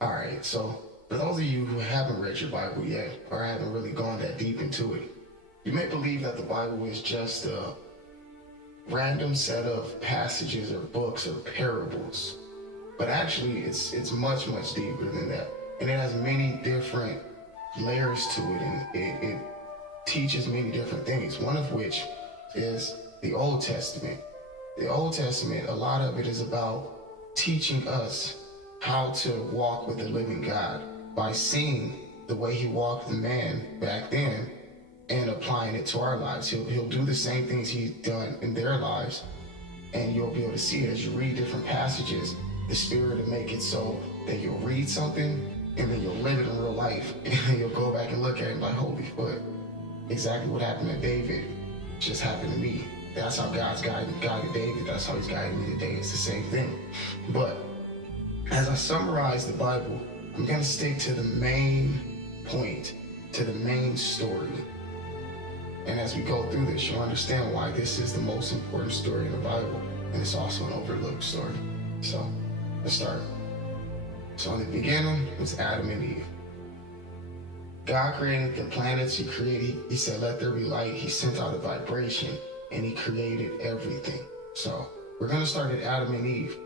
All right, so for those of you who haven't read your Bible yet or haven't really gone that deep into it, you may believe that the Bible is just a random set of passages or books or parables. But actually, it's much deeper than that, and it has many different layers to it, and it teaches many different things. One of which is the Old Testament. The Old Testament, a lot of it is about teaching us how to walk with the living God by seeing the way He walked the man back then and applying it to our lives. He'll do the same things He's done in their lives, and you'll be able to see it as you read different passages. The Spirit will make it so that you'll read something and then you'll live it in real life, and then you'll go back and look at it and be like, holy foot, exactly what happened to David just happened to me. That's how God's guided David. That's how He's guiding me today. It's the same thing. But as I summarize the Bible, I'm going to stick to the main point, to the main story. And as we go through this, you'll understand why this is the most important story in the Bible. And it's also an overlooked story. So let's start. So in the beginning, it was Adam and Eve. God created the planets. He said, let there be light. He sent out a vibration and He created everything. So we're going to start at Adam and Eve.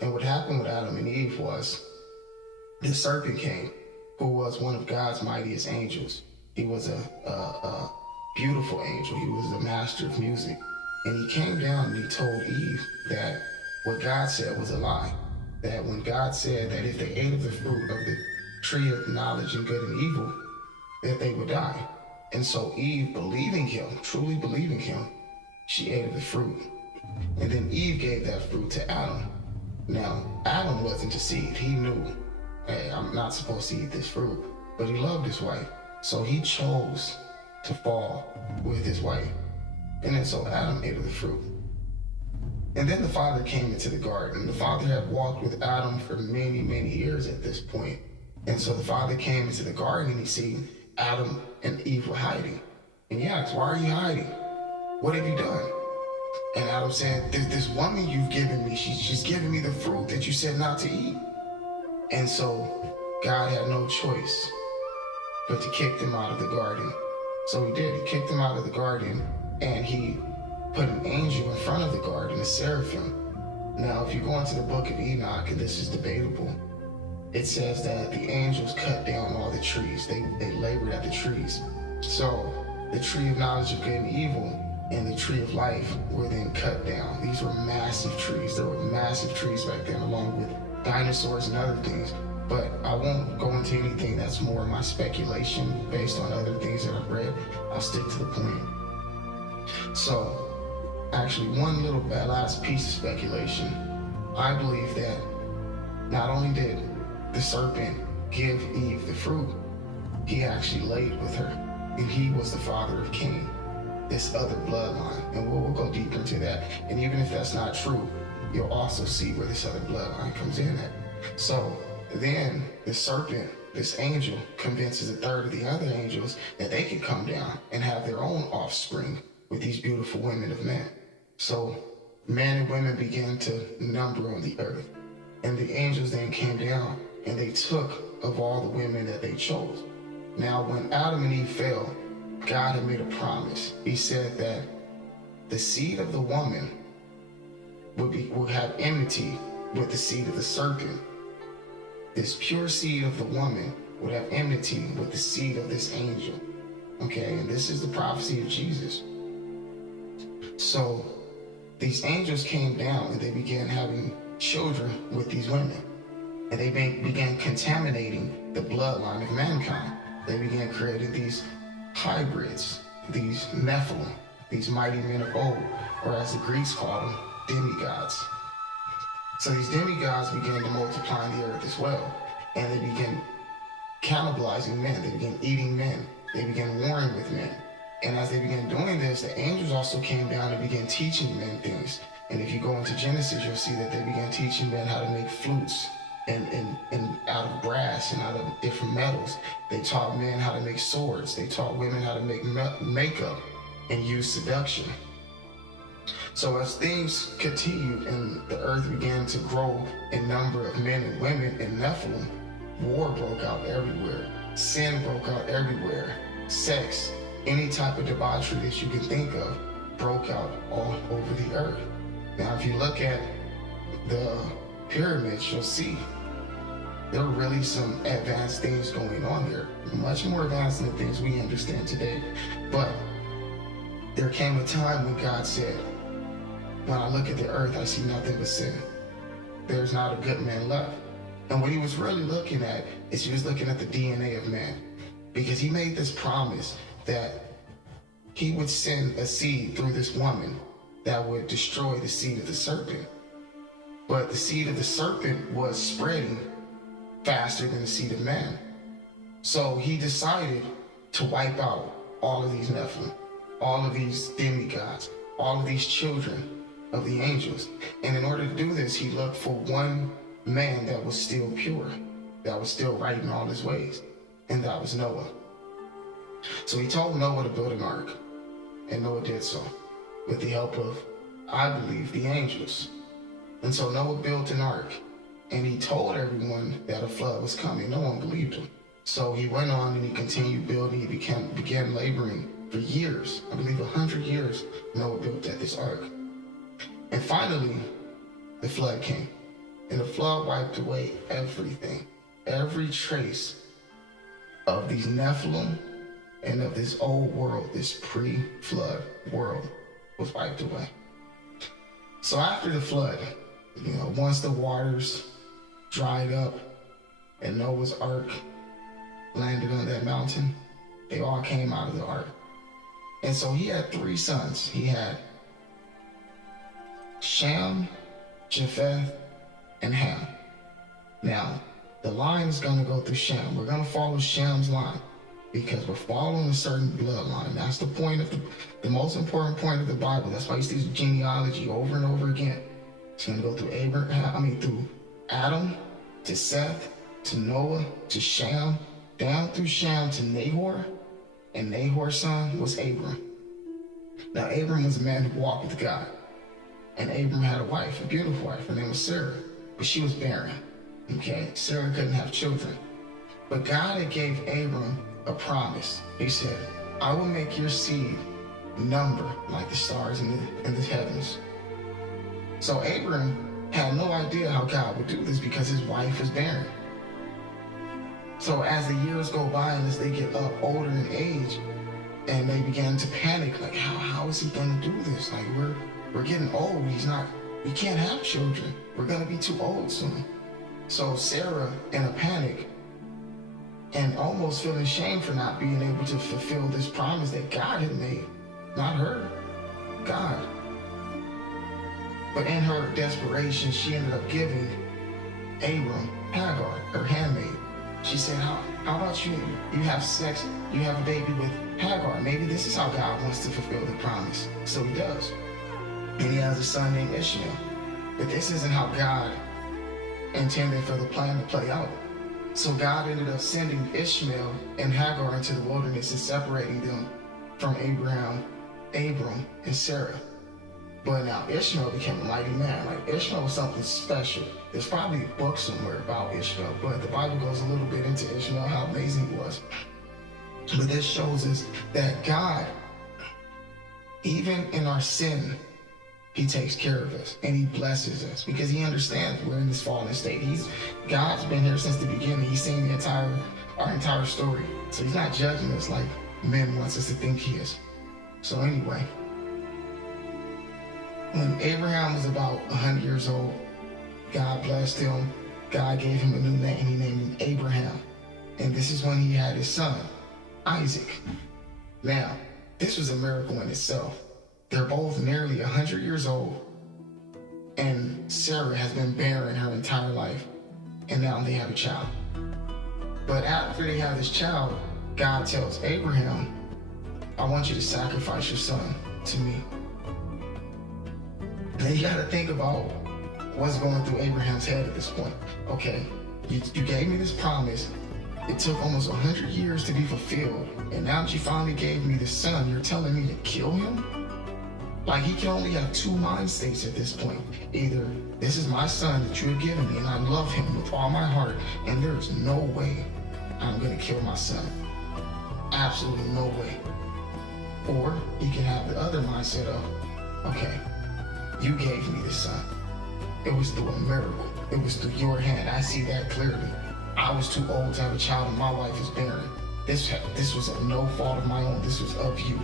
And what happened with Adam and Eve was the serpent came, who was one of God's mightiest angels. He was a beautiful angel. He was the master of music. And he came down and he told Eve that what God said was a lie. That when God said that if they ate of the fruit of the tree of knowledge and good and evil, that they would die. And so Eve, believing him, truly believing him, she ate of the fruit. And then Eve gave that fruit to Adam. Now, Adam wasn't deceived. He knew, hey, I'm not supposed to eat this fruit. But he loved his wife. So he chose to fall with his wife. And then so Adam ate of the fruit. And then the Father came into the garden. The Father had walked with Adam for many years at this point. And so the Father came into the garden and He seen Adam and Eve were hiding. And He asked, why are you hiding? What have you done? And Adam said, this woman you've given me, she's giving me the fruit that you said not to eat. And so God had no choice but to kick them out of the garden. So He did. He kicked them out of the garden, and He put an angel in front of the garden, a seraphim. Now, if you go into the book of Enoch, and this is debatable, it says that the angels cut down all the trees. They labored at the trees. So the tree of knowledge of good and evil and the tree of life were then cut down. These were massive trees. There were massive trees back then, along with dinosaurs and other things. But I won't go into anything that's more my speculation based on other things that I've read. I'll stick to the point. So, actually, one little last piece of speculation. I believe that not only did the serpent give Eve the fruit, he actually laid with her. And he was the father of Cain, this other bloodline. And we'll go deeper into that. And even if that's not true, you'll also see where this other bloodline comes in at. So then the serpent, this angel, convinces a third of the other angels that they could come down and have their own offspring with these beautiful women of men. So men and women began to number on the earth. And the angels then came down and they took of all the women that they chose. Now, when Adam and Eve fell, God had made a promise. He said that the seed of the woman would have enmity with the seed of the serpent. This pure seed of the woman would have enmity with the seed of this angel. Okay, and this is the prophecy of Jesus. So these angels came down and they began having children with these women. And they began contaminating the bloodline of mankind. They began creating these hybrids, these Nephilim, these mighty men of old, or as the Greeks called them, demigods. So these demigods began to multiply on the earth as well. And they began cannibalizing men. They began eating men. They began warring with men. And as they began doing this, the angels also came down and began teaching men things. And if you go into Genesis, you'll see that they began teaching men how to make flutes and out of brass and out of different metals. They taught men how to make swords. They taught women how to make makeup and use seduction. So as things continued and the earth began to grow in number of men and women and Nephilim, War broke out everywhere. Sin broke out everywhere. Sex, any type of debauchery that you can think of, broke out all over the earth. Now, if you look at the pyramids, you'll see there are really some advanced things going on there, much more advanced than the things we understand today. But there came a time when God said, when I look at the earth, I see nothing but sin. There's not a good man left. And what he was really looking at is he was looking at the DNA of man, because he made this promise that he would send a seed through this woman that would destroy the seed of the serpent. But the seed of the serpent was spreading faster than the seed of man. So he decided to wipe out all of these Nephilim, all of these demigods, all of these children of the angels. And in order to do this, he looked for one man that was still pure, that was still right in all his ways, and that was Noah. So he told Noah to build an ark, and Noah did so with the help of, I believe, the angels. And so Noah built an ark, and he told everyone that a flood was coming. No one believed him. So he went on and he continued building. He began laboring for years. I believe 100 years Noah built this ark. And finally, the flood came. And the flood wiped away everything. Every trace of these Nephilim and of this old world, this pre-flood world, was wiped away. So after the flood, once the waters dried up and Noah's ark landed on that mountain, they all came out of the ark. And so he had 3 sons. He had Shem, Japheth, and Ham. Now, the line is going to go through Shem. We're going to follow Shem's line because we're following a certain bloodline. That's the point of the most important point of the Bible. That's why you see this genealogy over and over again. It's going to go through through Adam, to Seth, to Noah, to Shem, down through Shem to Nahor, and Nahor's son was Abram. Now, Abram was a man who walked with God, and Abram had a wife, a beautiful wife. Her name was Sarah, but she was barren. Okay, Sarah couldn't have children, but God had gave Abram a promise. He said, "I will make your seed number like the stars in the heavens." So Abram had no idea how God would do this because his wife was barren. So as the years go by and as they get up older in age, and they began to panic, like, how is he going to do this? Like, we're getting old. We can't have children. We're going to be too old soon. So Sarah, in a panic and almost feeling shame for not being able to fulfill this promise that God had made, not her, God. But in her desperation, she ended up giving Abram Hagar, her handmaid. She said, how about you have sex, you have a baby with Hagar. Maybe this is how God wants to fulfill the promise. So he does. And he has a son named Ishmael. But this isn't how God intended for the plan to play out. So God ended up sending Ishmael and Hagar into the wilderness and separating them from Abram, and Sarah. But now Ishmael became a mighty man. Like, Ishmael was something special. There's probably a book somewhere about Ishmael, but the Bible goes a little bit into Ishmael, how amazing he was. But this shows us that God, even in our sin, he takes care of us and he blesses us because he understands we're in this fallen state. God's been here since the beginning. He's seen our entire story. So he's not judging us like men wants us to think he is. So anyway, when Abraham was about 100 years old, God blessed him. God gave him a new name. He named him Abraham. And this is when he had his son, Isaac. Now, this was a miracle in itself. They're both nearly 100 years old, and Sarah has been barren her entire life, and now they have a child. But after they have this child, God tells Abraham, "I want you to sacrifice your son to me." And you gotta think about what's going through Abraham's head at this point. Okay, you gave me this promise. It took almost 100 years to be fulfilled, and now that you finally gave me this son, you're telling me to kill him? Like he can only have two mind states at this point. Either this is my son that you have given me and I love him with all my heart and there's no way I'm gonna kill my son. Absolutely no way. Or he can have the other mindset of, okay, you gave me this son. It was through a miracle. It was through your hand. I see that clearly. I was too old to have a child and my wife is barren. This was at no fault of my own. This was of you.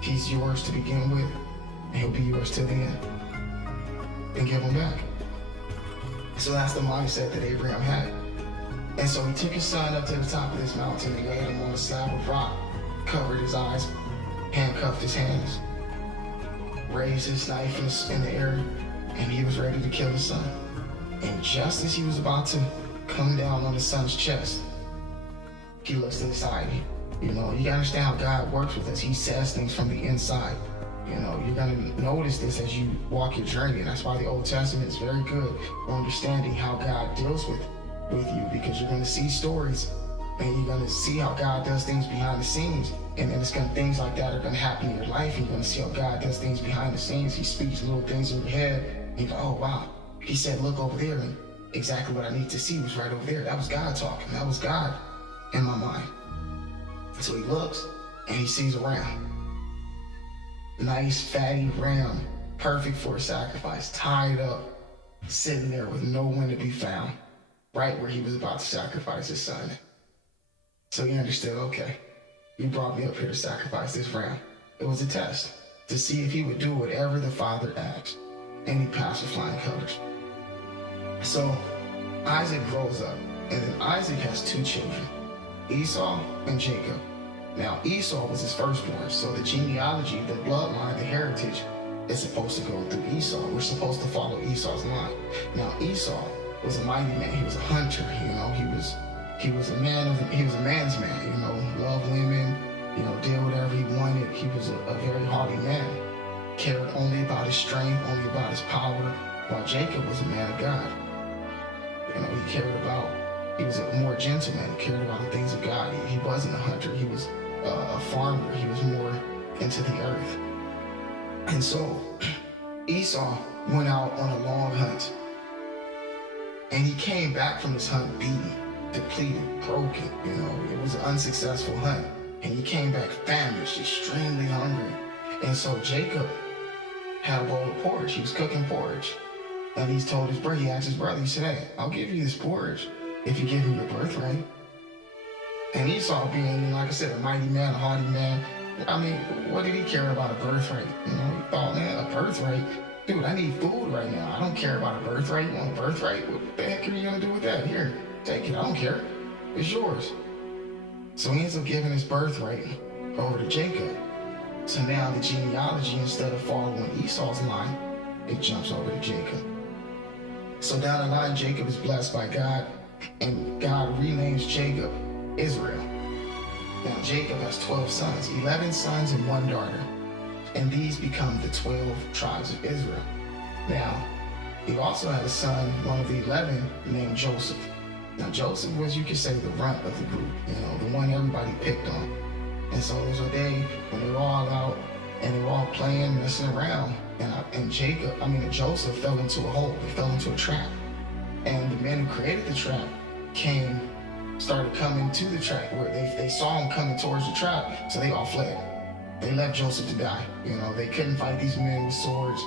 He's yours to begin with, and he'll be yours till the end. And give him back. So that's the mindset that Abraham had. And so he took his son up to the top of this mountain and laid him on a slab of rock, covered his eyes, handcuffed his hands, raised his knife in the air, and he was ready to kill his son. And just as he was about to come down on his son's chest, he looks to the side. You gotta understand how God works with us. He says things from the inside. You're gonna notice this as you walk your journey. And that's why the Old Testament is very good for understanding how God deals with you, because you're gonna see stories and you're gonna see how God does things behind the scenes. And then things like that are gonna happen in your life. And you're gonna see how God does things behind the scenes. He speaks little things in your head. And you go, oh wow. He said, look over there. And exactly what I need to see was right over there. That was God talking. That was God in my mind. So he looks and he sees a ram. Nice fatty ram, perfect for a sacrifice, tied up, sitting there with no one to be found, right where he was about to sacrifice his son. So he understood, okay, you brought me up here to sacrifice this ram. It was a test to see if he would do whatever the father asked, and he passed with flying colors. So Isaac grows up, and then Isaac has two children, Esau and Jacob. Now, Esau was his firstborn, so the genealogy, the bloodline, the heritage is supposed to go through Esau. We're supposed to follow Esau's line. Now, Esau was a mighty man. He was a hunter. He was a man's man. Loved women. Did whatever he wanted. He was a very haughty man. Cared only about his strength, only about his power. While Jacob was a man of God. He was a more gentleman. He cared about the things of God. He wasn't a hunter. He was a farmer. He was more into the earth. And so Esau went out on a long hunt. And he came back from his hunt beaten, depleted, broken. It was an unsuccessful hunt. And he came back famished, extremely hungry. And so Jacob had a bowl of porridge. He was cooking porridge. And he asked his brother, he said, hey, I'll give you this porridge if you give me your birthright. And Esau being, like I said, a mighty man, a haughty man, what did he care about a birthright? He thought, man, a birthright? Dude, I need food right now. I don't care about a birthright. You want a birthright? What the heck are you gonna do with that? Here, take it, I don't care. It's yours. So he ends up giving his birthright over to Jacob. So now the genealogy, instead of following Esau's line, it jumps over to Jacob. So down the line, Jacob is blessed by God, and God renames Jacob Israel. Now Jacob has 12 sons, 11 sons and 1 daughter, and these become the 12 tribes of Israel. Now, he also had a son, one of the 11, named Joseph. Now Joseph was, you could say, the runt of the group, the one everybody picked on. And so there was a day when they were all out and they were all playing, messing around, and Joseph fell into a hole. He fell into a trap. And the men who created the trap started coming to the trap, where they saw him coming towards the trap, so they all fled. They left Joseph to die. They couldn't fight these men with swords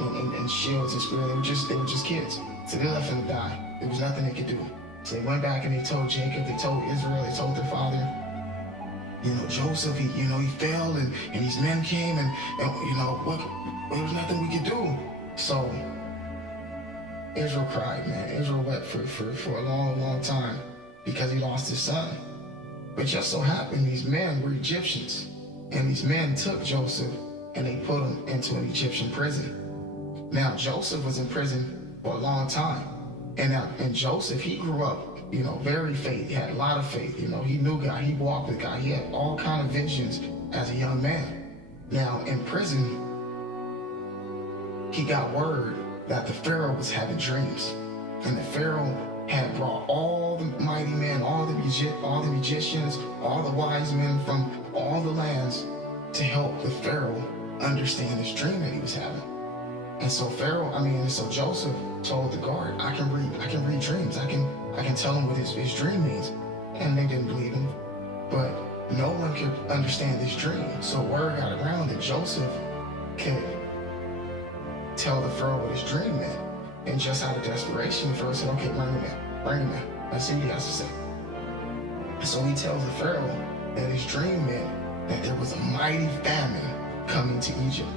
and shields and spears. They were just kids. So they left him to die. There was nothing they could do. So they went back and they told Jacob, they told Israel, they told their father, Joseph, he fell and these men came and there was nothing we could do. So Israel cried, man. Israel wept for a long, long time because he lost his son. But just so happened these men were Egyptians, and these men took Joseph and they put him into an Egyptian prison. Now Joseph was in prison for a long time, and Joseph, he grew up very faith. He had a lot of faith. He knew God. He walked with God. He had all kind of visions as a young man. Now in prison, he got word that the Pharaoh was having dreams, and the Pharaoh had brought all the mighty men, all the magicians, all the wise men from all the lands to help the Pharaoh understand this dream that he was having. And so so Joseph told the guard, I can read dreams. I can tell him what his dream means. And they didn't believe him. But no one could understand this dream. So word got around that Joseph could tell the Pharaoh what his dream meant. And just out of desperation, the Pharaoh said, okay, bring him in. Let's see what he has to say. So he tells the Pharaoh that his dream meant that there was a mighty famine coming to Egypt,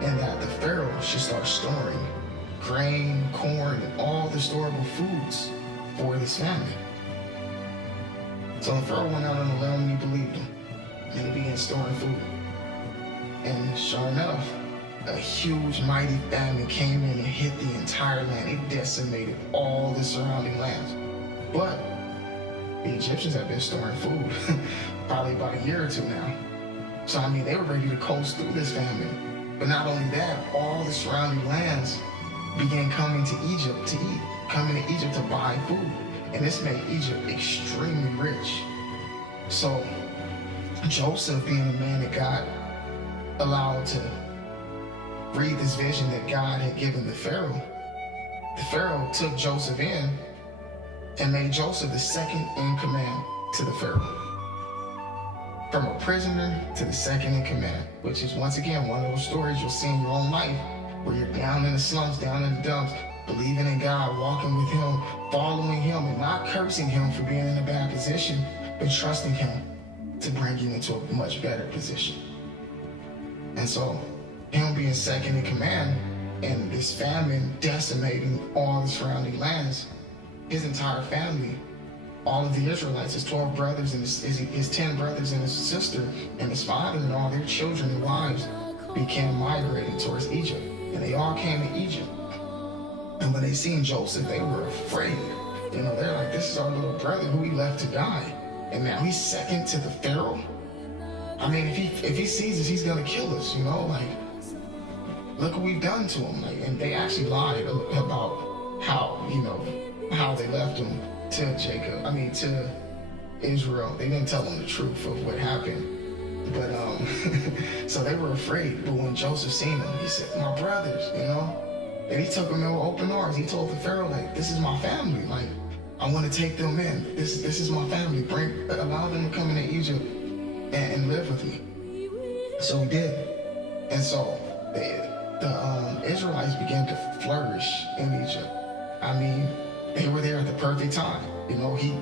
and that the Pharaoh should start storing grain, corn, and all the storable foods for this famine. So the Pharaoh went out on a limb and he believed him, and he began storing food. And sure enough, a huge, mighty famine came in and hit the entire land. It decimated all the surrounding lands. But the Egyptians had been storing food probably about a year or two now. So they were ready to coast through this famine. But not only that, all the surrounding lands began coming to Egypt to eat, coming to Egypt to buy food. And this made Egypt extremely rich. So Joseph, being a man that God allowed to read this vision that God had given the Pharaoh took Joseph in and made Joseph the second in command to the Pharaoh. From a prisoner to the second in command, which is once again one of those stories you'll see in your own life where you're down in the slums, down in the dumps, believing in God, walking with him, following him, and not cursing him for being in a bad position, but trusting him to bring you into a much better position. And so him being second in command and this famine decimating all the surrounding lands, his entire family, all of the Israelites, his 12 brothers and his 10 brothers and his sister and his father and all their children and wives began migrating towards Egypt. And they all came to Egypt. And when they seen Joseph, they were afraid. They're like, this is our little brother who we left to die. And now he's second to the Pharaoh. If he sees us, he's gonna kill us, look what we've done to him. And they actually lied about how they left him to to Israel. They didn't tell them the truth of what happened. But so they were afraid. But when Joseph seen them, he said, my brothers, and he took them in with open arms. He told the Pharaoh, this is my family. I want to take them in. This is my family. Allow them to come into Egypt and live with me. So he did. And so the Israelites began to flourish in Egypt. They were there at the perfect time.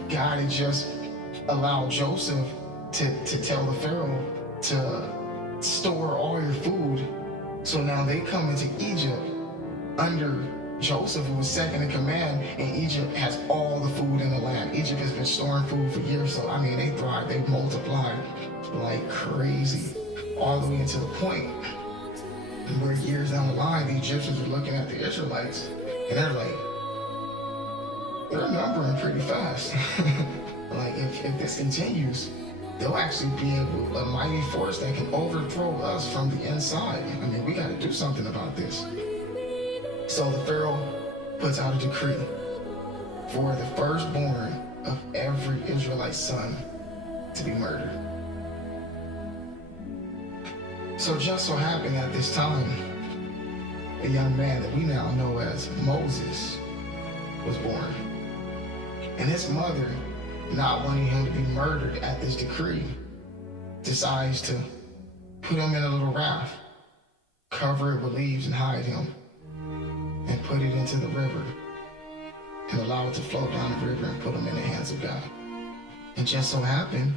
God had just allowed Joseph to tell the Pharaoh to store all your food. So now they come into Egypt under Joseph, who was second in command, and Egypt has all the food in the land. Egypt has been storing food for years. So they thrived, they multiplied like crazy, all the way into the point where years down the line, the Egyptians were looking at the Israelites, and they're like, they're numbering pretty fast. If this continues, they'll actually be a mighty force that can overthrow us from the inside. We got to do something about this. So the Pharaoh puts out a decree for the firstborn of every Israelite son to be murdered. So just so happened at this time, a young man that we now know as Moses was born. And his mother, not wanting him to be murdered at this decree, decides to put him in a little raft, cover it with leaves and hide him, and put it into the river and allow it to flow down the river and put him in the hands of God. And just so happened,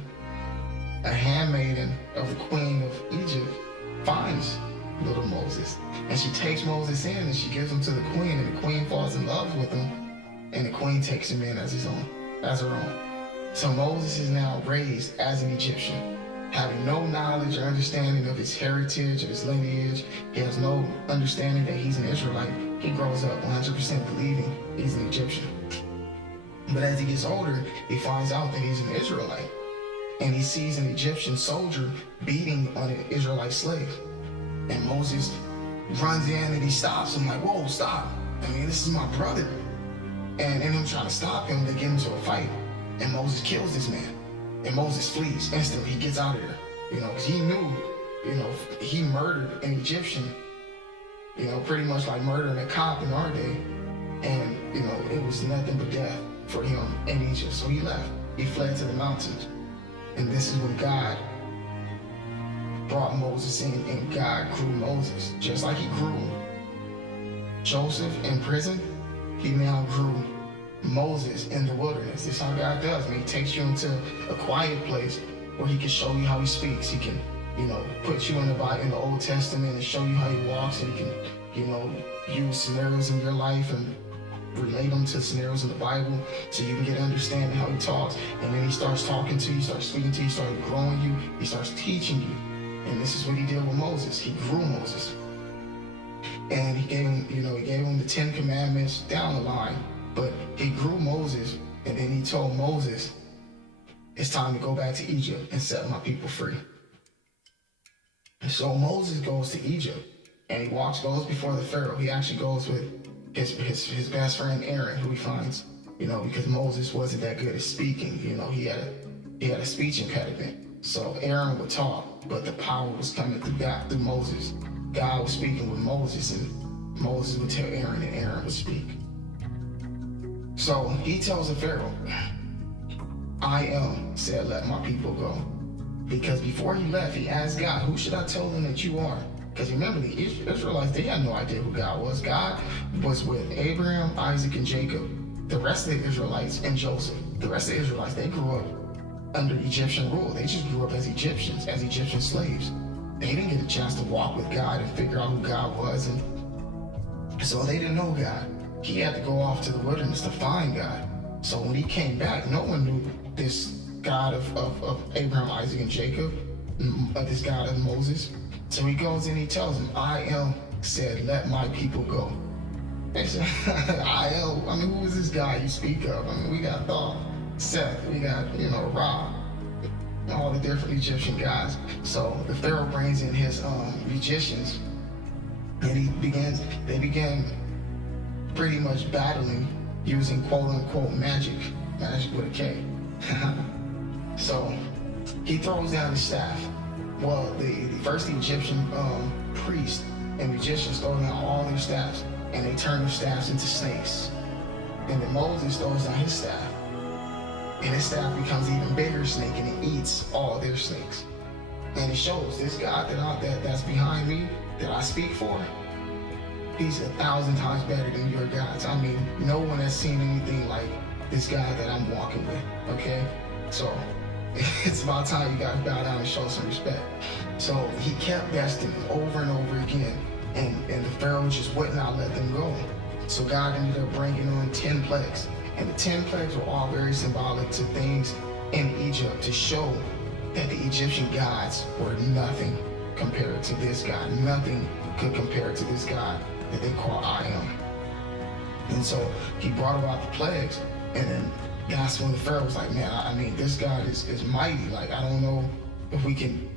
a handmaiden of the queen of Egypt finds little Moses, and she takes Moses in and she gives him to the queen, and the queen falls in love with him, and the queen takes him in as her own. So Moses is now raised as an Egyptian, having no knowledge or understanding of his heritage, of his lineage. He has no understanding that he's an Israelite. He grows up 100% believing he's an Egyptian. But as he gets older, he finds out that he's an Israelite, and he sees an Egyptian soldier beating on an Israelite slave. And Moses runs in and he stops him, like, whoa, stop. This is my brother. And in him trying to stop him, they get into a fight. And Moses kills this man. And Moses flees instantly. He gets out of there. Because he knew he murdered an Egyptian, pretty much like murdering a cop in our day. And, it was nothing but death for him in Egypt. So he left. He fled to the mountains. And this is when God brought Moses in, and God grew Moses. Just like he grew Joseph in prison, he now grew Moses in the wilderness. This is how God does. He takes you into a quiet place where he can show you how he speaks. He can, put you in the Old Testament and show you how he walks, and he can, use scenarios in your life and relate them to scenarios in the Bible so you can get understanding how he talks. And then he starts talking to you, starts speaking to you, starts growing you, he starts teaching you. And this is what he did with Moses. He grew Moses. And he gave him the 10 Commandments down the line. But he grew Moses, and then he told Moses, it's time to go back to Egypt and set my people free. And so Moses goes to Egypt, and he goes before the Pharaoh. He actually goes with his best friend Aaron, who he finds, because Moses wasn't that good at speaking. He had a speech impediment. So Aaron would talk, but the power was coming through Moses. God was speaking with Moses, and Moses would tell Aaron, and Aaron would speak. So he tells the Pharaoh, I said, let my people go. Because before he left, he asked God, who should I tell them that you are? Because remember, the Israelites, they had no idea who God was. God was with Abraham, Isaac, and Jacob. The rest of the Israelites, and Joseph, the rest of the Israelites, they grew up under Egyptian rule. They just grew up as Egyptian slaves. They didn't get a chance to walk with God and figure out who God was. And so they didn't know God. He had to go off to the wilderness to find God. So when he came back, no one knew this God of Abraham, Isaac, and Jacob, this God of Moses. So he goes and he tells them, said, let my people go. They said, who is this guy you speak of? We got Thoth, Seth, we got, Ra, all the different Egyptian gods. So the Pharaoh brings in his magicians, and they began pretty much battling using quote unquote magic with a K. So he throws down his staff. Well, the Egyptian priests and magicians throw down all their staffs, and they turn their staffs into snakes. And then Moses throws down his staff, and his staff becomes an even bigger snake, and it eats all their snakes. And it shows this God that's behind me, that I speak for, he's 1,000 times better than your gods. No one has seen anything like this God that I'm walking with, okay? So it's about time you guys bow down and show some respect. So he kept testing over and over again, and the Pharaoh just would not let them go. So God ended up bringing on 10 plagues. And the 10 plagues were all very symbolic to things in Egypt to show that the Egyptian gods were nothing compared to this God. Nothing could compare to this God that they call I Am. And so he brought about the plagues, and then that's when the Pharaoh was like, man, this God is mighty. Like, I don't know if we can,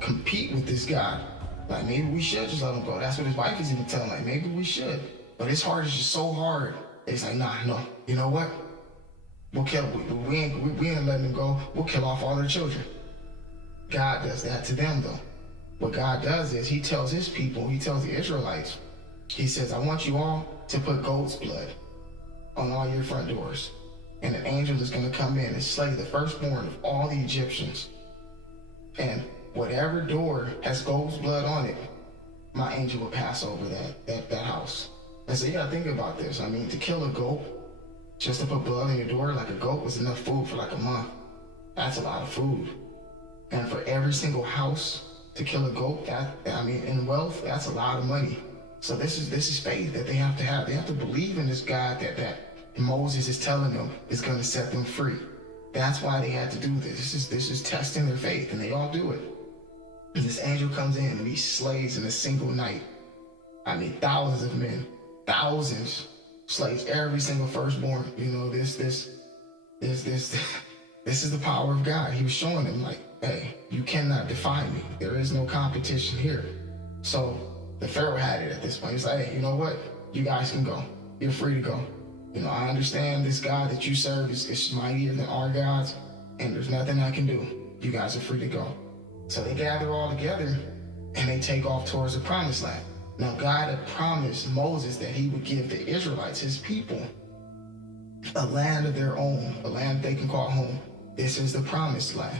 compete with this God. Like, maybe we should just let him go. That's what his wife is even telling, like, maybe we should. But his heart is just so hard. It's like, no, you know what? We'll kill him. We ain't letting him go. We'll kill off all their children. God does that to them, though. What God does is he tells his people, he tells the Israelites, he says, I want you all to put goat's blood on all your front doors. And an angel is going to come in and slay the firstborn of all the Egyptians. And whatever door has goat's blood on it, my angel will pass over that house. And so you got to think about this. To kill a goat, just to put blood on your door, like a goat was enough food for like a month. That's a lot of food. And for every single house to kill a goat, in wealth, that's a lot of money. So this is faith that they have to have. They have to believe in this God that Moses is telling them is going to set them free. That's why they had to do this. This is testing their faith, and they all do it. And this angel comes in and he slays in a single night. Thousands of men, thousands, slays every single firstborn. This is the power of God. He was showing them, like, hey, you cannot defy me. There is no competition here. So the Pharaoh had it at this point. He's like, hey, you know what? You guys can go. You're free to go. I understand this God that you serve is mightier than our gods, and there's nothing I can do. You guys are free to go. So they gather all together, and they take off towards the promised land. Now, God had promised Moses that he would give the Israelites, his people, a land of their own, a land they can call home. This is the promised land.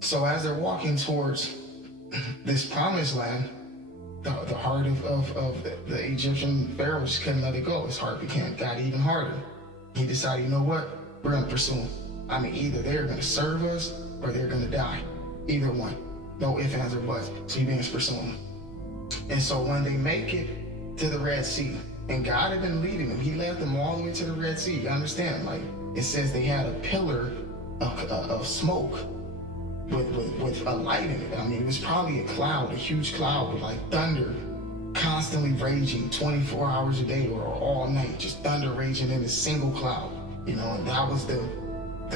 So as they're walking towards this promised land, the heart of the Egyptian pharaoh just couldn't let it go. His heart got even harder. He decided, you know what? We're going to pursue them. I mean, either they're going to serve us or they're going to die. Either one. No ifs, ands, or buts. So he begins pursuing them. And so when they make it to the Red Sea, and God had been leading them, he led them all the way to the Red Sea. You understand? Like, it says they had a pillar of smoke with a light in it. I mean, it was probably a cloud, a huge cloud with like thunder constantly raging 24 hours a day or all night, just thunder raging in a single cloud, you know, and that was the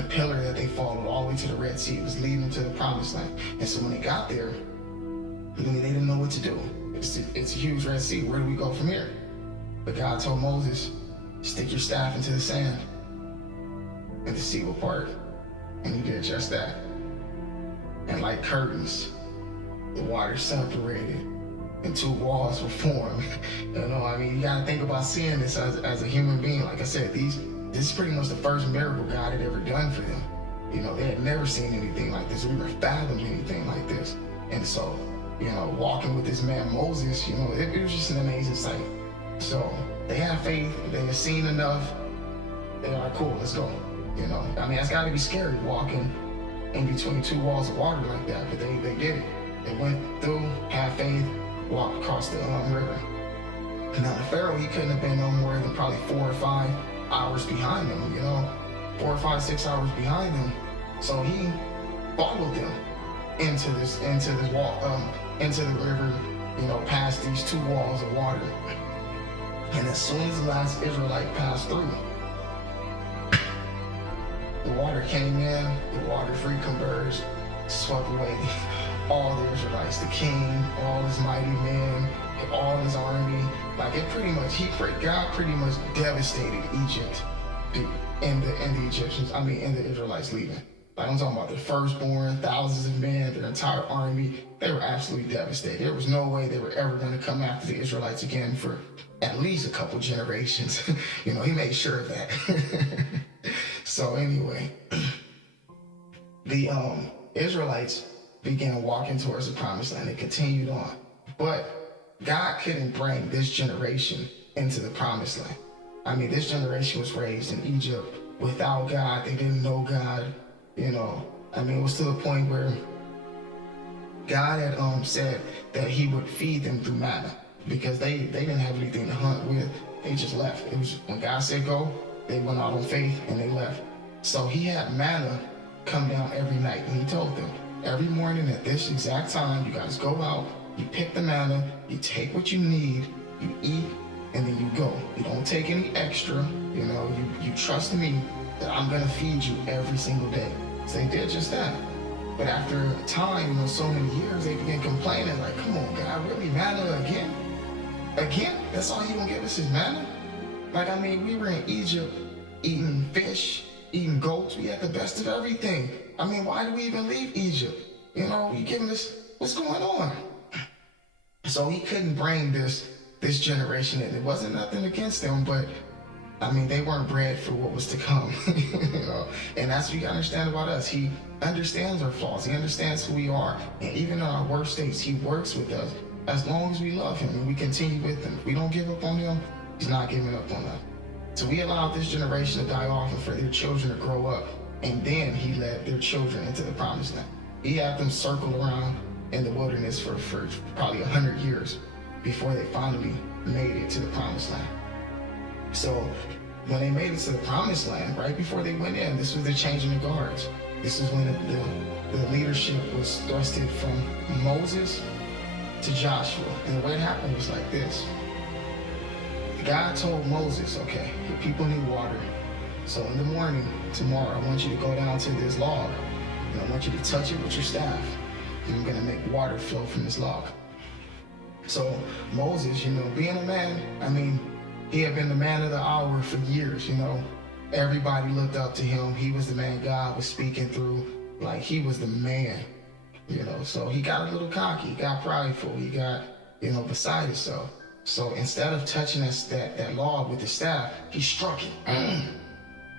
pillar that they followed all the way to the Red Sea. It was leading them to the promised land. And so when they got there, I mean, they didn't know what to do. It's a huge Red Sea. Where do we go from here? But God told Moses, stick your staff into the sand and the sea will part. And he did just that. And like curtains, the water separated and two walls were formed. You know, I mean, you gotta think about seeing this as a human being. Like I said, this is pretty much the first miracle God had ever done for them. You know, they had never seen anything like this, or even fathomed anything like this. And so, you know, walking with this man Moses, you know, it was just an amazing sight. So they had faith, they had seen enough. They're like, cool, let's go. You know, I mean, it's gotta be scary walking in between two walls of water like that, but they did it. They went through, had faith, walked across the river. Now the Pharaoh, he couldn't have been no more than probably 4 or 5 hours behind them, you know, 4 or 5, 6 hours behind them. So he followed them into this wall, into the river, you know, past these 2 walls of water. And as soon as the last Israelite passed through, the water came in, the waters reconverged, swept away all the Israelites, the king, all his mighty men, all his army. Like God pretty much devastated Egypt and the Egyptians, and the Israelites leaving. Like, I'm talking about the firstborn, thousands of men, their entire army. They were absolutely devastated. There was no way they were ever going to come after the Israelites again for at least a couple generations. You know, he made sure of that. So anyway, the Israelites began walking towards the promised land. They continued on. But God couldn't bring this generation into the promised land. I mean, this generation was raised in Egypt without God. They didn't know God. You know, I mean, it was to the point where God had said that he would feed them through manna because they didn't have anything to hunt with. They just left. It was when God said go, they went out on faith and they left. So he had manna come down every night, and he told them, every morning at this exact time, you guys go out, you pick the manna, you take what you need, you eat, and then you go. You don't take any extra. You know, you trust me that I'm gonna feed you every single day. So they did just that. But after a time, you know, so many years, they began complaining, like, come on, God, really, manna again? Again? That's all you gonna give us is manna? Like, I mean, we were in Egypt eating fish, eating goats. We had the best of everything. I mean, why do we even leave Egypt? You know, you giving us, what's going on? So he couldn't bring this generation in. It wasn't nothing against them, but I mean, they weren't bred for what was to come. You know? And that's what you gotta understand about us. He understands our flaws. He understands who we are. And even in our worst states, he works with us as long as we love him and we continue with him. If we don't give up on him, he's not giving up on us. So we allowed this generation to die off and for their children to grow up. And then he led their children into the promised land. He had them circle around in the wilderness for probably 100 years before they finally made it to the promised land. So when they made it to the promised land, right before they went in, this was the changing of guards. This is when the leadership was thrusted from Moses to Joshua. And the way it happened was like this. God told Moses, okay, your people need water. So in the morning, tomorrow, I want you to go down to this log. And I want you to touch it with your staff. And I'm gonna make water flow from this log. So Moses, you know, being a man, I mean, he had been the man of the hour for years, you know. Everybody looked up to him. He was the man God was speaking through. Like, he was the man. So he got a little cocky, he got prideful, he got, beside himself. So instead of touching that log with the staff, he struck it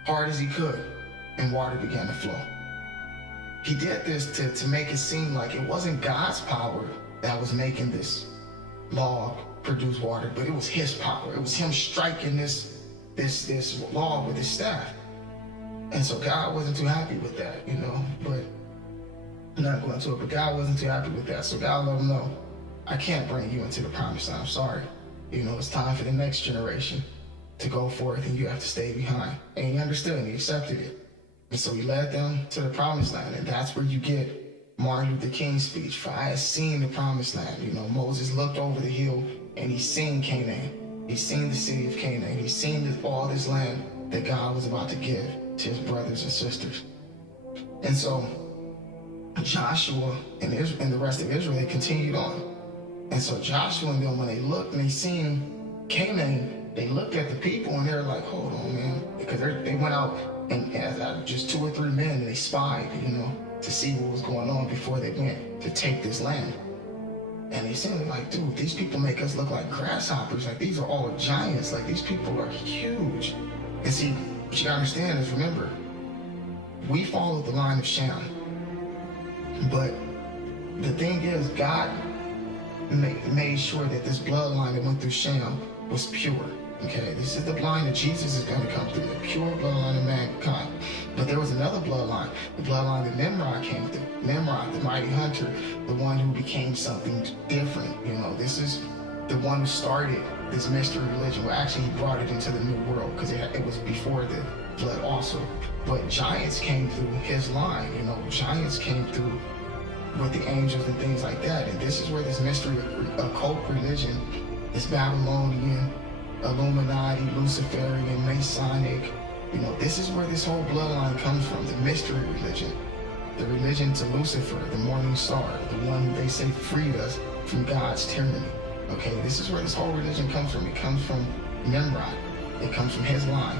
hard as he could, and water began to flow. He did this to make it seem like it wasn't God's power that was making this log produce water, but it was his power. It was him striking this log with his staff. And so God wasn't too happy with that, but I'm not going to it, but God wasn't too happy with that. So God let him know, I can't bring you into the promised land. I'm sorry. It's time for the next generation to go forth, and you have to stay behind. And he understood, and he accepted it. And so he led them to the promised land. And that's where you get Martin Luther King's speech, for I have seen the promised land. Moses looked over the hill and he's seen Canaan. He's seen the city of Canaan. He's seen all this land that God was about to give to his brothers and sisters. And so Joshua and the rest of Israel, they continued on. And so Joshua and them, when they looked and they seen Canaan, they looked at the people and they were like, hold on, man. Because they went out and as just 2 or 3 men, and they spied, to see what was going on before they went to take this land. And they seemed like, dude, these people make us look like grasshoppers. Like, these are all giants. Like, these people are huge. And see, what you gotta understand is, remember, we followed the line of Shem. But the thing is, God made sure that this bloodline that went through Shem was pure. Okay, this is the bloodline that Jesus is going to come through, the pure bloodline of mankind. But there was another bloodline, the bloodline that Nimrod came through. Nimrod, the mighty hunter, the one who became something different. This is the one who started this mystery religion. Well, actually, he brought it into the new world because it was before the flood also. But giants came through his line. Giants came through with the angels and things like that. And this is where this mystery occult religion, this Babylonian, Illuminati, Luciferian, Masonic, this is where this whole bloodline comes from, the mystery religion. The religion to Lucifer, the morning star, the one who they say freed us from God's tyranny. Okay, this is where this whole religion comes from. It comes from Nimrod. It comes from his line.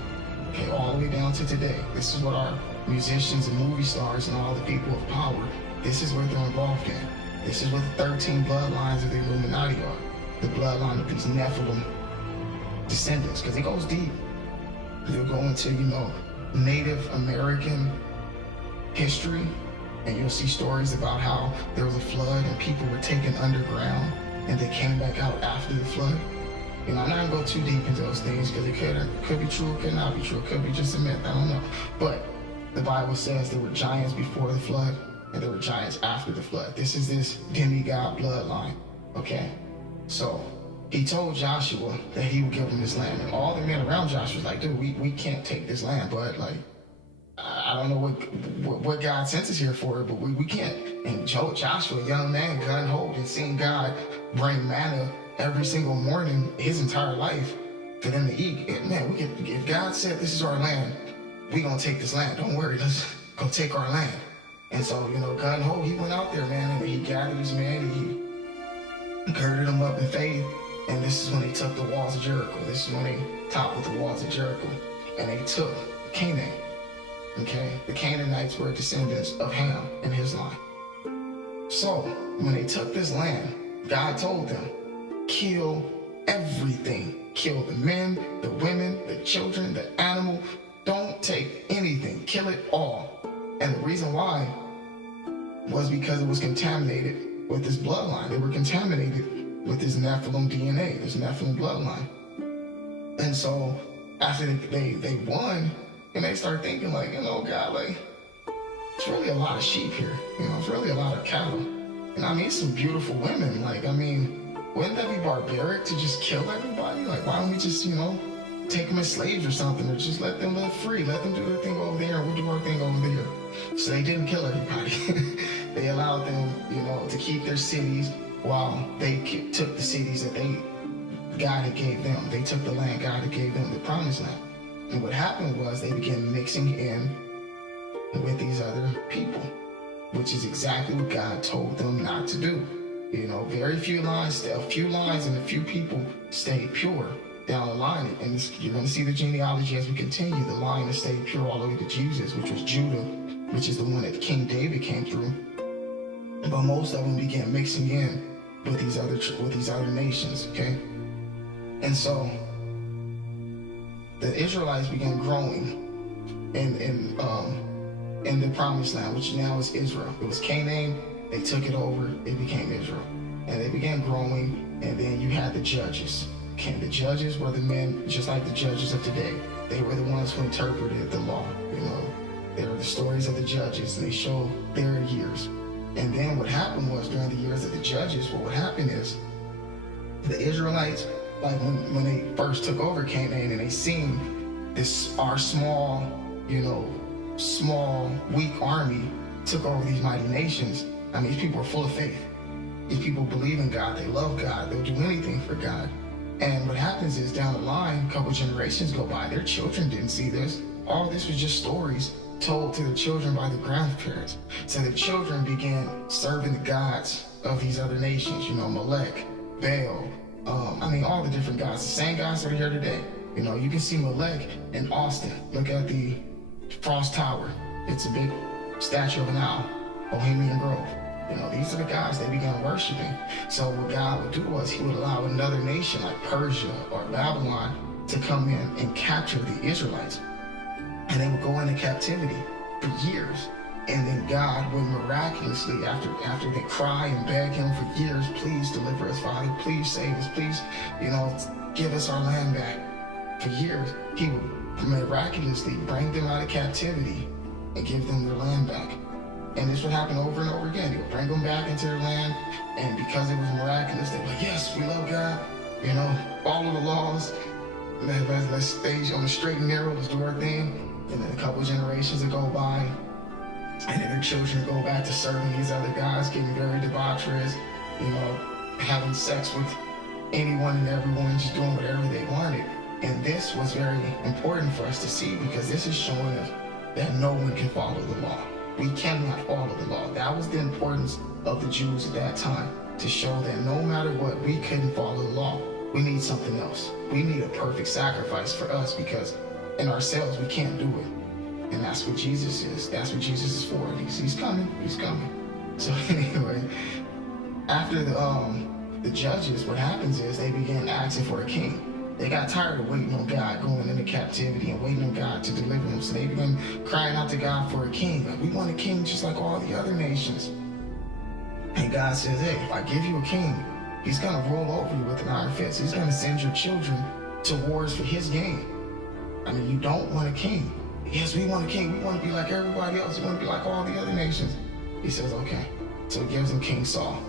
Okay, all the way down to today. This is what our musicians and movie stars and all the people of power, this is what they're involved in. This is what the 13 bloodlines of the Illuminati are. The bloodline of these Nephilim descendants, because it goes deep. They'll go into, Native American history, and you'll see stories about how there was a flood and people were taken underground and they came back out after the flood. I'm not gonna go too deep into those things because it could be true, it could not be true, it could be just a myth, I don't know. But the Bible says there were giants before the flood and there were giants after the flood. This is this demigod bloodline, okay? So he told Joshua that he would give him this land, and all the men around Joshua was like, dude, we can't take this land, but like, I don't know what God sent us here for, but we can't. And Joshua, a young man, gun-ho, and seeing God bring manna every single morning his entire life for them to eat. And man, if God said this is our land, we gonna take this land. Don't worry, let's go take our land. And so, gun-ho, he went out there, man, and he gathered his men, and he girded them up in faith. And this is when they took the walls of Jericho. This is when they toppled the walls of Jericho. And they took Canaan. Okay? The Canaanites were descendants of Ham and his line. So, when they took this land, God told them, kill everything. Kill the men, the women, the children, the animal. Don't take anything. Kill it all. And the reason why was because it was contaminated with this bloodline. They were contaminated with this Nephilim DNA, this Nephilim bloodline. And so after they won, and they start thinking like, God, like, it's really a lot of sheep here. It's really a lot of cattle. And I mean, it's some beautiful women. Like, I mean, wouldn't that be barbaric to just kill everybody? Like, why don't we just, take them as slaves or something, or just let them live free, let them do their thing over there, and we'll do our thing over there. So they didn't kill everybody. They allowed them, to keep their cities, while they took the cities that God had gave them. They took the land God had gave them, the promised land. And what happened was they began mixing in with these other people, which is exactly what God told them not to do. Very few lines, a few lines and a few people stayed pure down the line. And you're going to see the genealogy as we continue. The line that stayed pure all the way to Jesus, which was Judah, which is the one that King David came through. but most of them began mixing in with these other nations. Okay, and so the Israelites began growing in the promised land, which now is Israel. It was Canaan. They took it over. It became Israel, and they began growing. And then you had the judges. Okay, the judges were the men, just like the judges of today. They were the ones who interpreted the law. They were the stories of the judges, and they show their years. And then what happened was, during the years of the judges, what would happen is the Israelites, like when they first took over Canaan, and they seen our small, weak army took over these mighty nations. I mean, these people are full of faith. These people believe in God. They love God. They'll do anything for God. And what happens is, down the line, a couple generations go by, their children didn't see this. All this was just stories told to their children by the grandparents. So the children began serving the gods of these other nations, Molech, Baal, all the different gods, the same gods that are here today. You can see Molech in Austin. Look at the Frost Tower. It's a big statue of an owl, Bohemian Grove. These are the gods they began worshiping. So what God would do was, he would allow another nation like Persia or Babylon to come in and capture the Israelites. And they would go into captivity for years. And then God would miraculously, after they cry and beg him for years, please deliver us, Father, please save us, please, give us our land back. For years, he would miraculously bring them out of captivity and give them their land back. And this would happen over and over again. He would bring them back into their land, and because it was miraculous, they'd be like, yes, we love God, follow the laws, let's stay on the straight and narrow, let's do our thing. And then a couple generations would go by, and then their children go back to serving these other guys, getting very debaucherous, having sex with anyone and everyone, just doing whatever they wanted. And this was very important for us to see, because this is showing us that no one can follow the law. We cannot follow the law. That was the importance of the Jews at that time, to show that no matter what, we couldn't follow the law. We need something else. We need a perfect sacrifice for us, because in ourselves, we can't do it. And that's what Jesus is. That's what Jesus is for. He's coming. He's coming. So anyway, after the judges, what happens is they began asking for a king. They got tired of waiting on God, going into captivity and waiting on God to deliver them. So they began crying out to God for a king. Like, we want a king just like all the other nations. And God says, hey, if I give you a king, he's going to roll over you with an iron fist. He's going to send your children to wars for his gain. You don't want a king. Yes, we want a king. We want to be like everybody else. We want to be like all the other nations. He says, okay. So he gives him King Saul.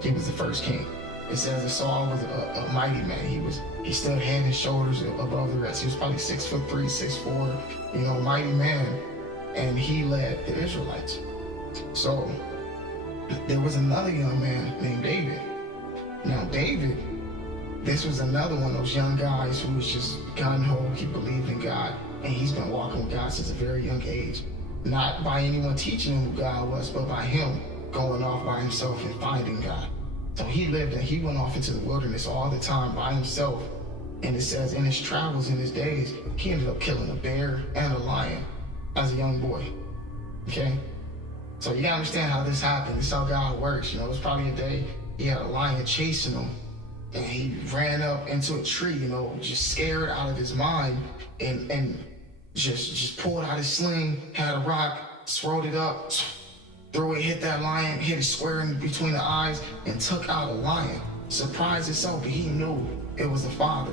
He was the first king. It says that Saul was a mighty man. He stood head and shoulders above the rest. He was probably 6'3", 6'4", mighty man. And he led the Israelites. So there was another young man named David. Now David, this was another one of those young guys who was just gung-ho. He believed in God, and he's been walking with God since a very young age. Not by anyone teaching him who God was, but by him going off by himself and finding God. So he went off into the wilderness all the time by himself. And it says in his travels, in his days, he ended up killing a bear and a lion as a young boy. Okay? So you gotta understand how this happened. This is how God works. It was probably a day he had a lion chasing him, and he ran up into a tree, just scared out of his mind, and just pulled out his sling, had a rock, swirled it up, threw it, hit that lion, hit it square in between the eyes, and took out a lion. Surprised himself, but he knew it was the Father,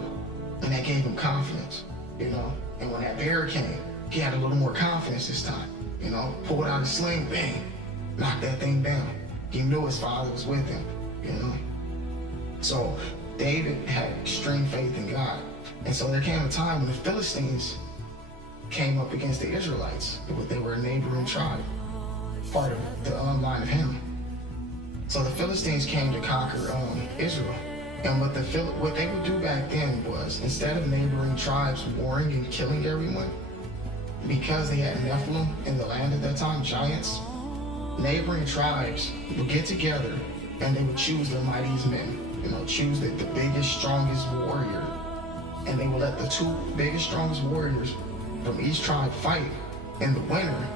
and that gave him confidence, And when that bear came, he had a little more confidence this time, pulled out his sling, bang, knocked that thing down. He knew his Father was with him, So David had extreme faith in God. And so there came a time when the Philistines came up against the Israelites. They were a neighboring tribe, part of the line of Ham. So the Philistines came to conquer Israel. And what they would do back then was, instead of neighboring tribes warring and killing everyone, because they had Nephilim in the land at that time, giants, neighboring tribes would get together and they would choose their mightiest men. Choose the biggest, strongest warrior. And they would let the two biggest, strongest warriors from each tribe fight. And the winner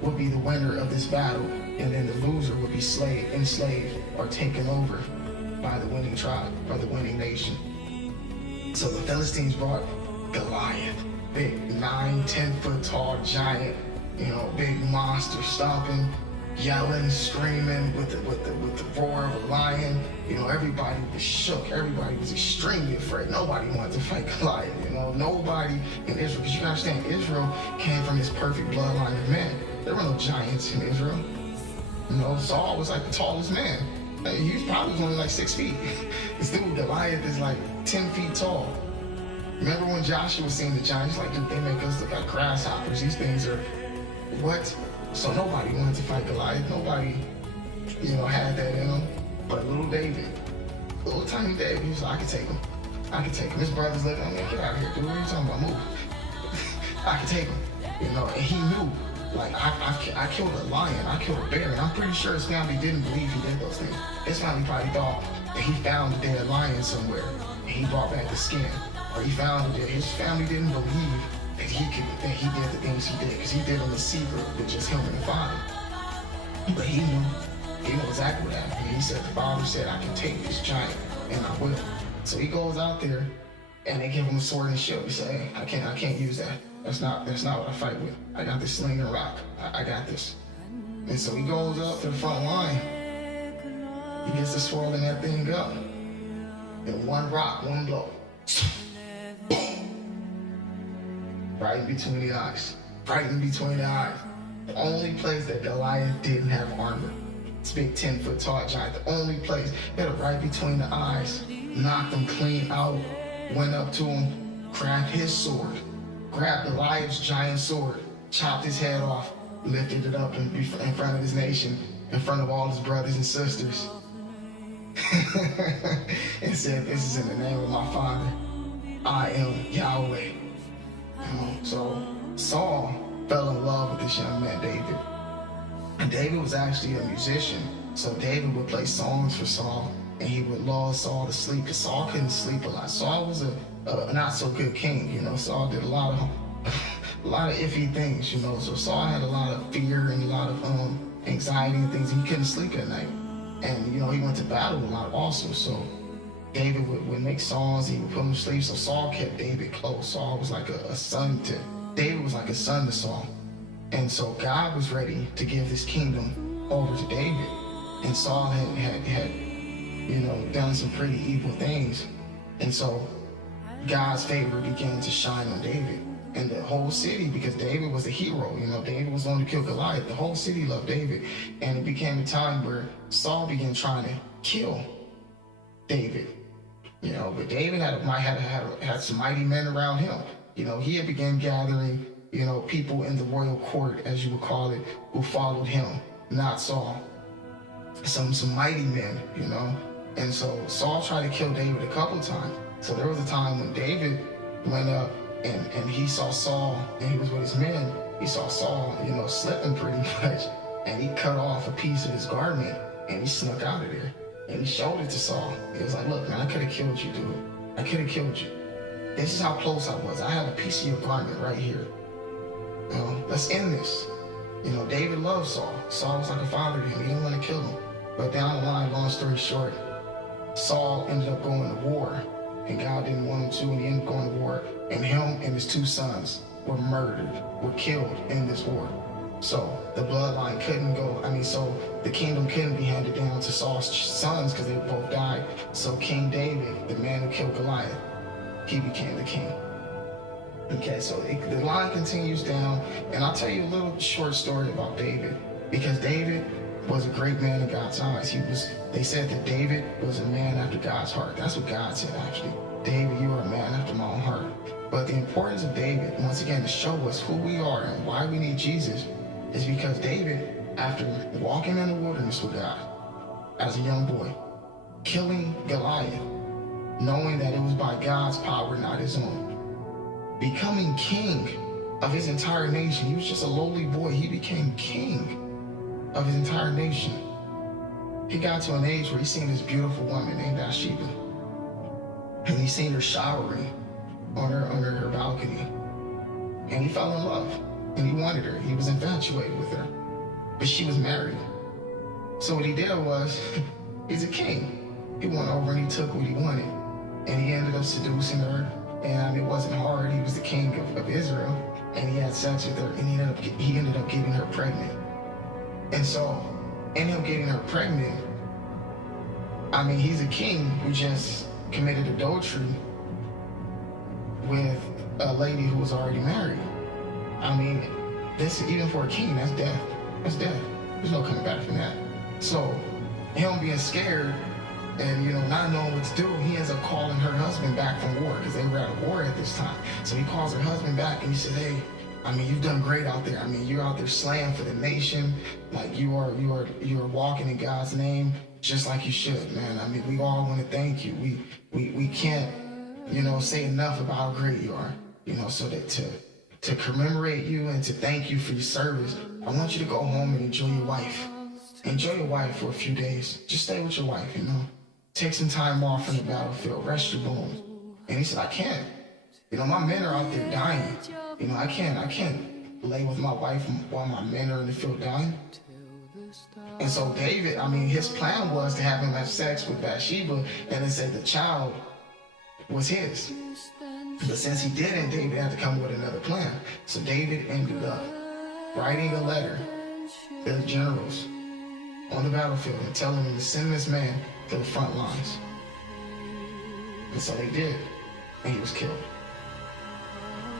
would be the winner of this battle. and then the loser would be enslaved, or taken over by the winning tribe or the winning nation. So the Philistines brought Goliath, big 9-10 foot tall giant, big monster, stomping, yelling, screaming with the roar of a lion. Everybody was shook. Everybody was extremely afraid. Nobody wanted to fight Goliath. Nobody in Israel, because you gotta understand, Israel came from this perfect bloodline of men. There were no giants in Israel. Saul was like the tallest man. He was probably only like 6 feet. This dude Goliath is like 10 feet tall. Remember when Joshua was seeing the giants, like, they make us look like grasshoppers. These things are what? So nobody wanted to fight Goliath. Nobody, had that in them. But little David, little tiny David, he was like, I can take him. I can take him. His brothers looking at me, get out of here, dude. What are you talking about? Move. I can take him. And he knew, like, I killed a lion, I killed a bear, and I'm pretty sure his family didn't believe he did those things. His family probably thought that he found a dead lion somewhere, and he brought back the skin. Or he found that his family didn't believe that he did the things he did, because he did them in secret with just him and the father. But he knew exactly what happened. He said, the father said, I can take this giant, and I will. So he goes out there, and they give him a sword and shield. He said, hey, I can't use that. That's not what I fight with. I got this sling and rock. I got this. And so he goes up to the front line. He gets to swirling that thing up. And one rock, one blow. Right in between the eyes. Right in between the eyes. The only place that Goliath didn't have armor. This big 10-foot tall giant. The only place. Hit it right between the eyes. Knocked him clean out. Went up to him. Grabbed his sword. Grabbed Goliath's giant sword. Chopped his head off. Lifted it up in front of his nation. In front of all his brothers and sisters. And said, this is in the name of my father. I am Yahweh. So Saul fell in love with this young man, David. And David was actually a musician. So David would play songs for Saul, and he would lull Saul to sleep, because Saul couldn't sleep a lot. Saul was a not so good king, Saul did a lot of iffy things, So Saul had a lot of fear and a lot of anxiety and things, and he couldn't sleep at night. And he went to battle a lot also. So David would make songs, he would put him to sleep. So Saul kept David close. Saul was like a son to David was like a son to Saul. And so God was ready to give this kingdom over to David. And Saul had done some pretty evil things. And so God's favor began to shine on David. And the whole city, because David was the hero, David was the one who killed Goliath. The whole city loved David. And it became a time where Saul began trying to kill David. But David had some mighty men around him. He had began gathering, people in the royal court, as you would call it, who followed him, not Saul. Some mighty men, And so Saul tried to kill David a couple times. So there was a time when David went up and he saw Saul, and he was with his men. He saw Saul, slipping pretty much, and he cut off a piece of his garment, and he snuck out of there. And he showed it to Saul. He was like, look, man, I could have killed you, dude. I could have killed you. This is how close I was. I had a piece of your garment right here. Let's end this. David loved Saul. Saul was like a father to him. He didn't want to kill him. But down the line, long story short, Saul ended up going to war. And God didn't want him to, and he ended up going to war. And him and his 2 sons were murdered, were killed in this war. So the bloodline couldn't go, so the kingdom couldn't be handed down to Saul's sons because they both died. So King David, the man who killed Goliath, he became the king. Okay, so the line continues down, and I'll tell you a little short story about David, because David was a great man in God's eyes. They said that David was a man after God's heart. That's what God said, actually. David, you are a man after my own heart. But the importance of David, once again, to show us who we are and why we need Jesus, is because David, after walking in the wilderness with God as a young boy, killing Goliath, knowing that it was by God's power, not his own, becoming king of his entire nation. He was just a lowly boy. He became king of his entire nation. He got to an age where he seen this beautiful woman named Bathsheba, and he seen her showering on her balcony, and he fell in love. And he wanted her. He was infatuated with her. But she was married. So what he did was, he's a king. He went over and he took what he wanted. And he ended up seducing her. And it wasn't hard. He was the king of Israel. And he had sex with her. And he ended up getting her pregnant. And so, in him getting her pregnant, I mean, he's a king who just committed adultery with a lady who was already married. I mean, this, even for a king, that's death. That's death. There's no coming back from that. So, him being scared and, not knowing what to do, he ends up calling her husband back from war, because they were at war at this time. So he calls her husband back and he said, hey, I mean, you've done great out there. I mean, you're out there slaying for the nation. Like, you are walking in God's name just like you should, man. I mean, we all want to thank you. We can't, say enough about how great you are, so that to commemorate you and to thank you for your service, I want you to go home and enjoy your wife. Enjoy your wife for a few days. Just stay with your wife, Take some time off from the battlefield. Rest your bones. And he said, I can't. My men are out there dying. I can't lay with my wife while my men are in the field dying. And so David, I mean, his plan was to have him have sex with Bathsheba and then say the child was his. But since he didn't, David had to come with another plan. So David ended up writing a letter to the generals on the battlefield and telling them to send this man to the front lines. And so they did, and he was killed.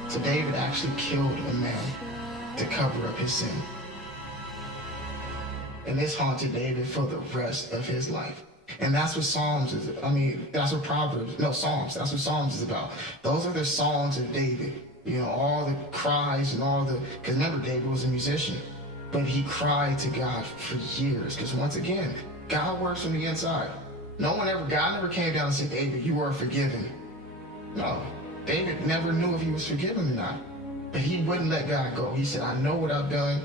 So David actually killed a man to cover up his sin. And this haunted David for the rest of his life. And that's what Psalms is. I mean, that's what Psalms. That's what Psalms is about. Those are the songs of David. All the cries and all the, because remember, David was a musician, but he cried to God for years. Because once again, God works from the inside. God never came down and said, David, you are forgiven. No, David never knew if he was forgiven or not. But he wouldn't let God go. He said, I know what I've done,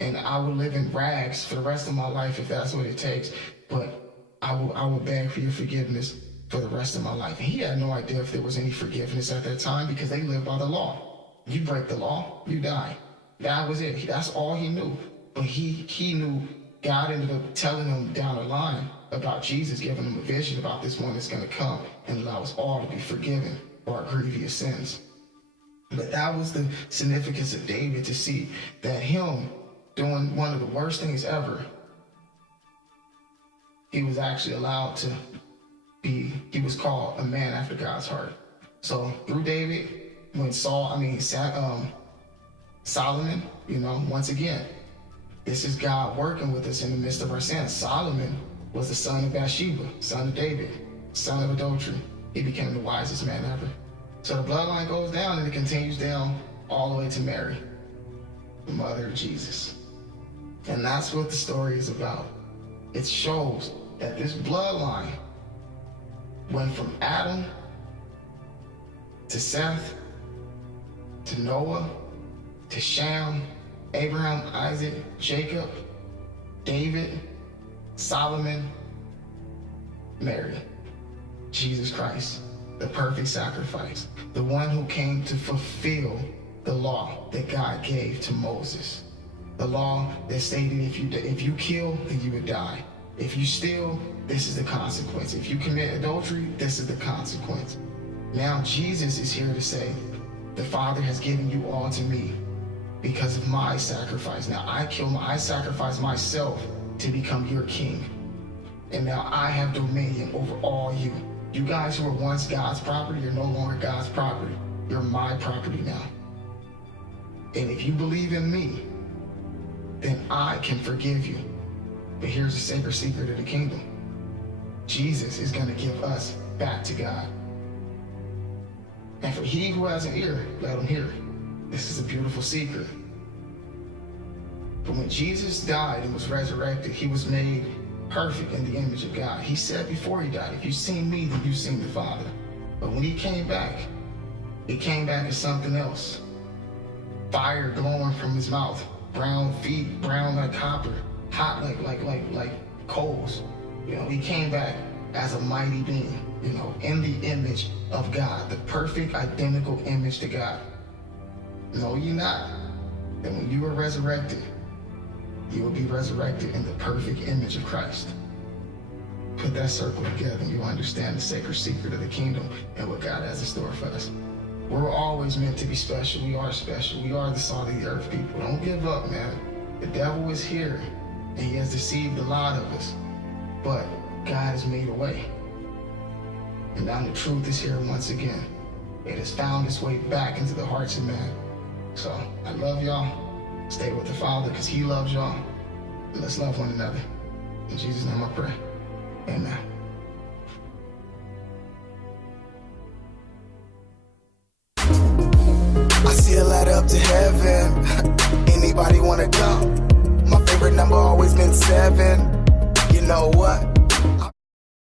and I will live in rags for the rest of my life if that's what it takes. But I will beg for your forgiveness for the rest of my life. And he had no idea if there was any forgiveness at that time, because they lived by the law. You break the law, you die. That was it. That's all he knew. But he knew God ended up telling him down the line about Jesus, giving him a vision about this one that's going to come and allow us all to be forgiven for our grievous sins. But that was the significance of David, to see that him doing one of the worst things ever, he was actually allowed to be, he was called a man after God's heart. So through David, when Solomon, once again, this is God working with us in the midst of our sins. Solomon was the son of Bathsheba, son of David, son of adultery. He became the wisest man ever. So the bloodline goes down and it continues down all the way to Mary, the mother of Jesus. And that's what the story is about. It shows that this bloodline went from Adam to Seth to Noah to Shem, Abraham, Isaac, Jacob, David, Solomon, Mary, Jesus Christ, the perfect sacrifice, the one who came to fulfill the law that God gave to Moses. The law that stated if you kill, then you would die. If you steal, this is the consequence. If you commit adultery, this is the consequence. Now Jesus is here to say, the Father has given you all to me because of my sacrifice. Now I sacrifice myself to become your king. And now I have dominion over all you. You guys who were once God's property are no longer God's property. You're my property now. And if you believe in me, then I can forgive you. But here's the sacred secret of the kingdom. Jesus is going to give us back to God. And for he who has an ear, let him hear. This is a beautiful secret. But when Jesus died and was resurrected, he was made perfect in the image of God. He said before he died, if you've seen me, then you've seen the Father. But when he came back as something else. Fire glowing from his mouth, brown feet, brown like copper, hot like coals. He came back as a mighty being, in the image of God, the perfect identical image to God. Know ye not that when you were resurrected, you will be resurrected in the perfect image of Christ. Put that circle together and you'll understand the sacred secret of the kingdom and what God has in store for us. We're always meant to be special. We are special. We are the salt of the earth, people. Don't give up, man. The devil is here, and he has deceived a lot of us. But God has made a way. And now the truth is here once again. It has found its way back into the hearts of men. So I love y'all. Stay with the Father because he loves y'all. And let's love one another. In Jesus' name I pray. Amen. I see a ladder up to heaven. Anybody wanna go? My favorite number always been 7. You know what?